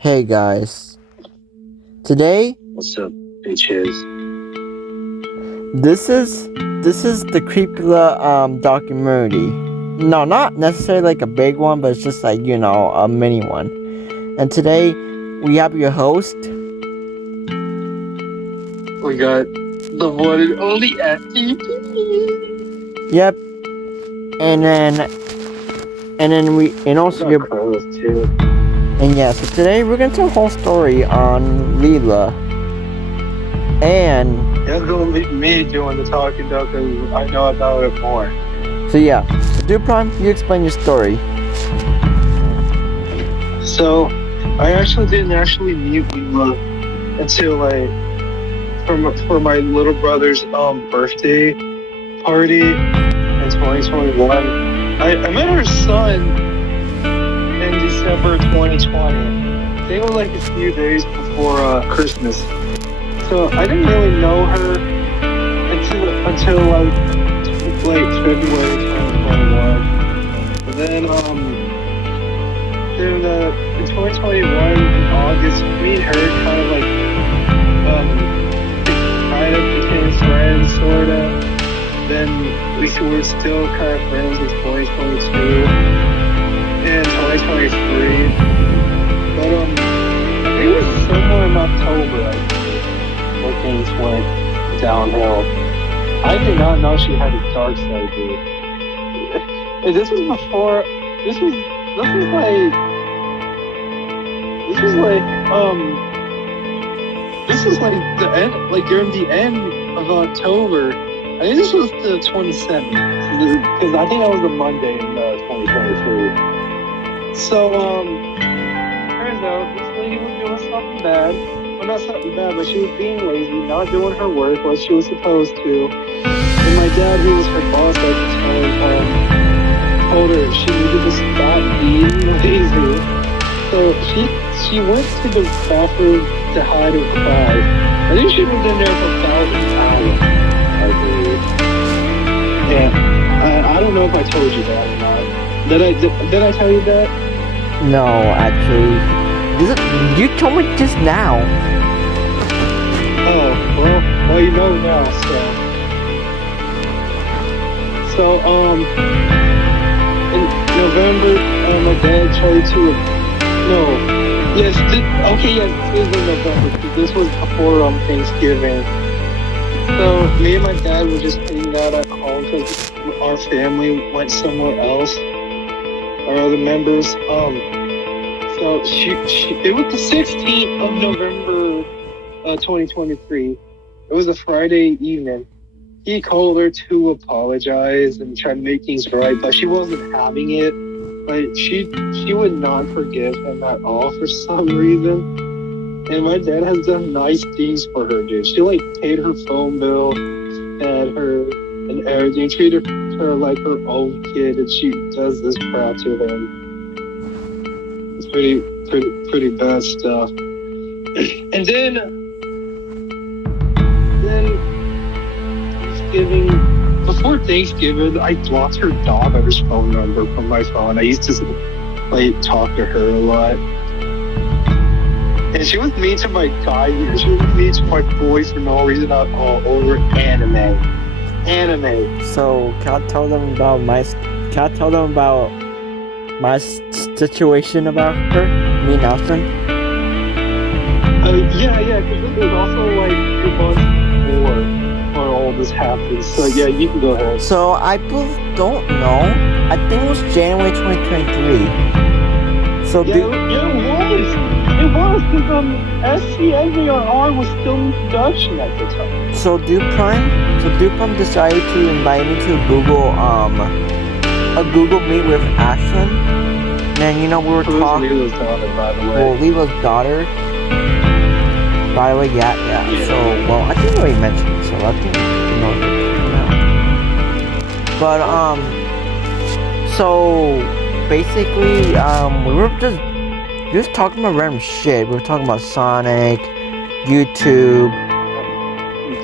Hey guys, today What's up, bitches? this is the Creepla documentary. No, not necessarily like a big one, but it's just like a mini one. And today we have your host. We got the one and only Andy. Yep, and then and We also got your Carlos too. and yeah. So today we're gonna tell a whole story on Leela and That's gonna be me doing the talking though, because I know about it more. so yeah. So Dupron, you explain your story. So, I actually didn't actually meet Lila until like for my little brother's birthday party in 2021. I met her son in December 2020. They were like a few days before Christmas. So I didn't really know her until like February 2021. And then in 2021 in August, me and her um kind of became friends sorta. Then we were still kind of friends in 2022 and 2023. But I think it was somewhere in October, I think, where things went downhill. I did not know she had a dark side, dude. And this was before. This was like. This was like. This was like the end. Like during the end of October. I think this was the 27th. Because I think that was the Monday in 2023. So turns out this lady was doing something bad. Well, not something bad, but she was being lazy, not doing her work like she was supposed to. And my dad, who was her boss at the time, told her she needed to stop being lazy. So she went to the bathroom to hide and cry. I think she was in there for 1,000 hours, I believe. And I don't know if I told you that or not. Did I tell you that? No, actually, you told me just now. Oh, well, you know now, so, in November, my dad tried to, no, yes, this is in November, because this was before, Thanksgiving. So, me and my dad were just hanging out at home, because our family went somewhere else, our other members, so it was the 16th of November, 2023. It was a Friday evening. He called her to apologize and try to make things right, but she wasn't having it. Like she would not forgive him at all for some reason. And my dad has done nice things for her, dude. She like paid her phone bill, fed her, and everything. Treated her like her own kid, and she does this crap to him. It's pretty bad stuff. And then before Thanksgiving, I blocked her daughter's phone number from my phone. I used to like talk to her a lot, and she was mean to my guy here. She was mean to my boys for no reason at all over anime. So can I tell them about my situation about her? Me and Austin. Yeah, because this was also like 2 months before when all this happened. So yeah, you can go ahead. So I don't know. I think it was January 2023. So It was because SCNVRR was still in production at the time. So Duprime decided to invite me to a Google Meet with Ashton. And we were talking. Leela's daughter, by the way. Well, Leela's daughter. By the way, yeah. So, well, I think we already mentioned it, so I think you know now. But so basically, we were just talking about random shit. We were talking about Sonic, YouTube,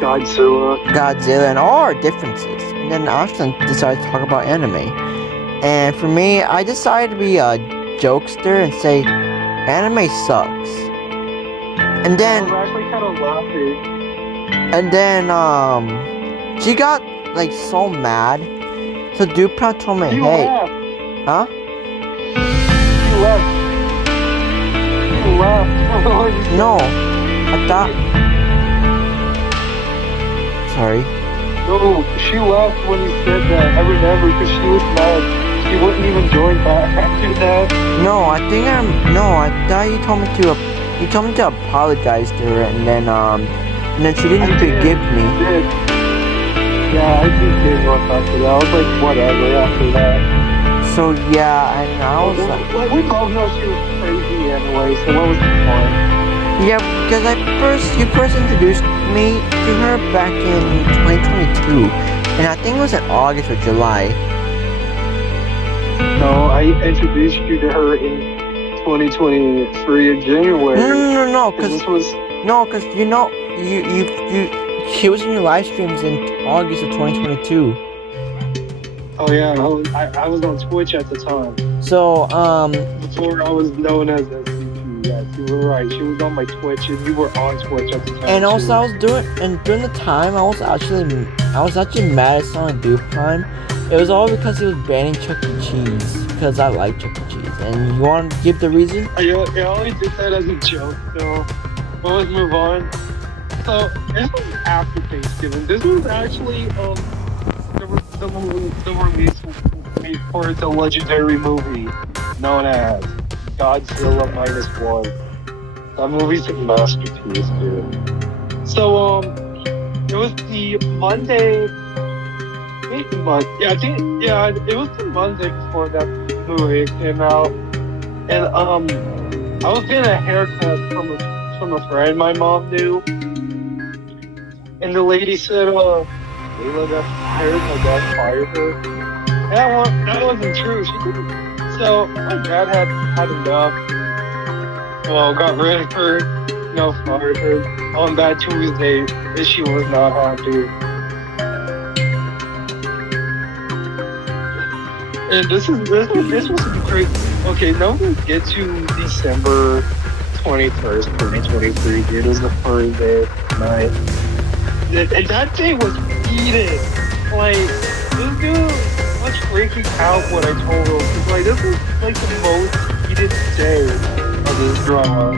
Godzilla, and all our differences. And then Ashton decided to talk about anime. And for me, I decided to be a jokester and say, Anime sucks. And I then, was actually kind of laughing. she got like so mad. So Dupont told me, She hey, laughed. huh? She left. She laughed. No, I thought. Sorry. No, she laughed when you said that. I remember because she was mad. She wouldn't even join back after that. No, I thought you told me to. You told me to apologize to her, and then she didn't forgive me. I did. Yeah, I did give up after that. I was like, whatever after that. So yeah, and I was Like, we both know she was crazy anyway, so what was the point? yeah, because you first introduced me to her back in 2022, and I think it was in August or July. No, I introduced you to her in 2023 in January. No, This because was you know she was in your live streams in August of 2022. oh yeah, I was on Twitch at the time. So Before I was known as SCP. Yes, you were right. She was on my Twitch and you were on Twitch at the time. and also too. I was during the time I was actually mad at Sonic Dupont. It was all because he was banning Chuck E. Cheese because I like Chuck E. Cheese. And you want to give the reason? I only did that as a joke, so let's move on. So this was after Thanksgiving. This was actually the release for the legendary movie known as Godzilla -1. That movie's a masterpiece, dude. So it was the Monday. Yeah, it was the Monday before that movie came out, and I was getting a haircut from a friend my mom knew, and the lady said, Layla got fired, my dad fired her. And that wasn't true. She didn't. So my dad had enough. Well, got rid of her, fired her on that Tuesday, and she was not happy. And this was great. Okay, now we get to December 21st, 2023. Dude, it was the first day night. And that day was heated. Like, this dude was freaking out when I told him. Cause, like, this was like the most heated day of this drama.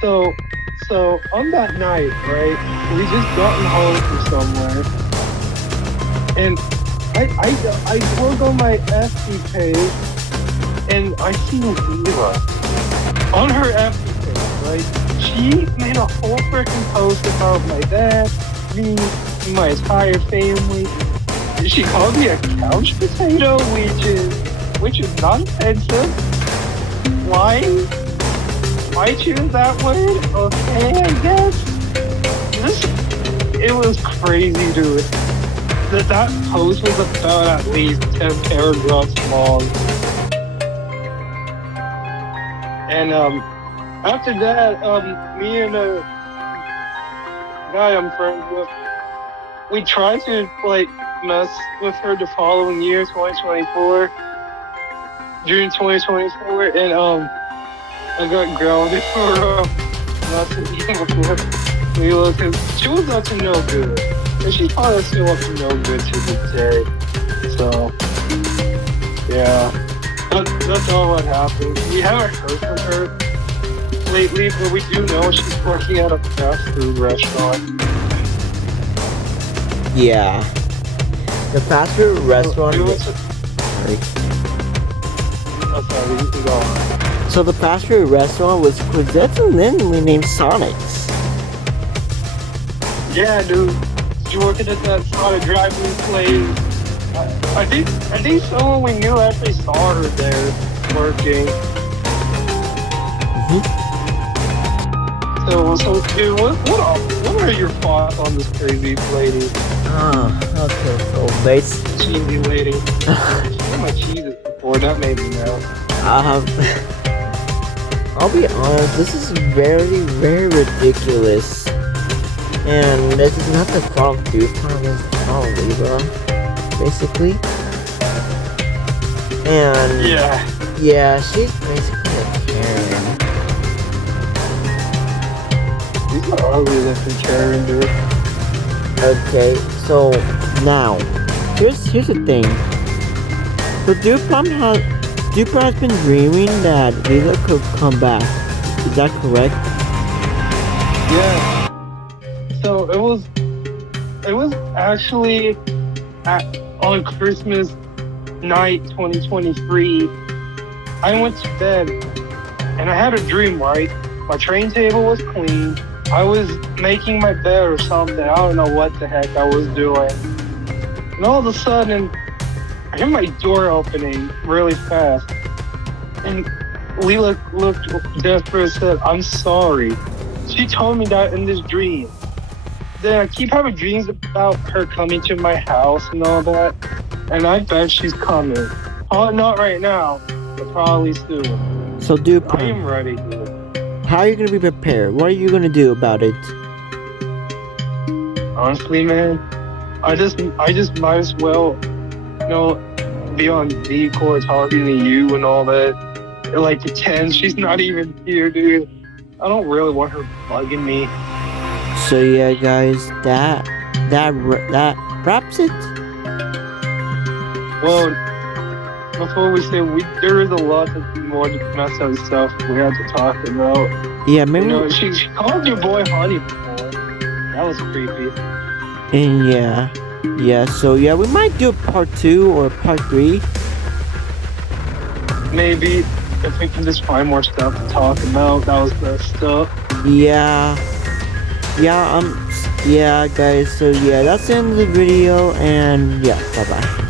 So on that night, right, we just gotten home from somewhere, and I look on my FB page, and I see Leela on her FB page, right? She made a whole freaking post about my dad, me, my entire family. She called me a couch potato, which is not offensive. Why choose that word? Okay, I guess. It was crazy, dude. That post was about at least 10 paragraphs long. And after that, me and a guy I'm friends with, we tried to like mess with her the following year, 2024, June 2024, and I got grounded for not to be with Leela because she was up to no good, and she's probably still up to no good to this day. So yeah, that's all what happened. We haven't heard from her lately, but we do know she's working at a fast food restaurant. Yeah. The fast food restaurant. You can go on. So the fast food restaurant was coincidentally named Sonic's. Yeah, dude. She's working at that Sonic drive-thru place. I think someone we knew actually saw her there working. Mm-hmm. So dude, what are your thoughts on this crazy lady? Okay, so basically, Cheesy lady. What my cheeses before? That made me mad. I'll be honest, this is very, very ridiculous. And this is not the fault of Dupont, it's the fault of Libra, basically. And Yeah. yeah, she's basically a Karen. He's not ugly looking Karen, dude. Okay, so now here's the thing. So Duper has been dreaming that Lila could come back. Is that correct? Yeah. So it was actually on Christmas night 2023. I went to bed and I had a dream, right? My train table was clean. I was making my bed or something. I don't know what the heck I was doing. And all of a sudden, I hear my door opening really fast. And Leela looked desperate and said, "I'm sorry." She told me that in this dream. Then I keep having dreams about her coming to my house and all that. And I bet she's coming. Oh, not right now, but probably soon. So I Duper, am ready, dude. how are you gonna be prepared? What are you gonna do about it? Honestly, man, I just might as well, be on vehicle or talking to you and all that. Like pretend she's not even here, dude. I don't really want her bugging me. So yeah, guys, that wraps it. Well, before we say there is a lot of more messed up stuff we have to talk about. Yeah, maybe. She called your boy honey before. That was creepy. And yeah. So yeah, we might do a part 2 or part 3. Maybe if we can just find more stuff to talk about, that was messed up. Yeah, yeah, guys. So yeah, that's the end of the video, and yeah, bye bye.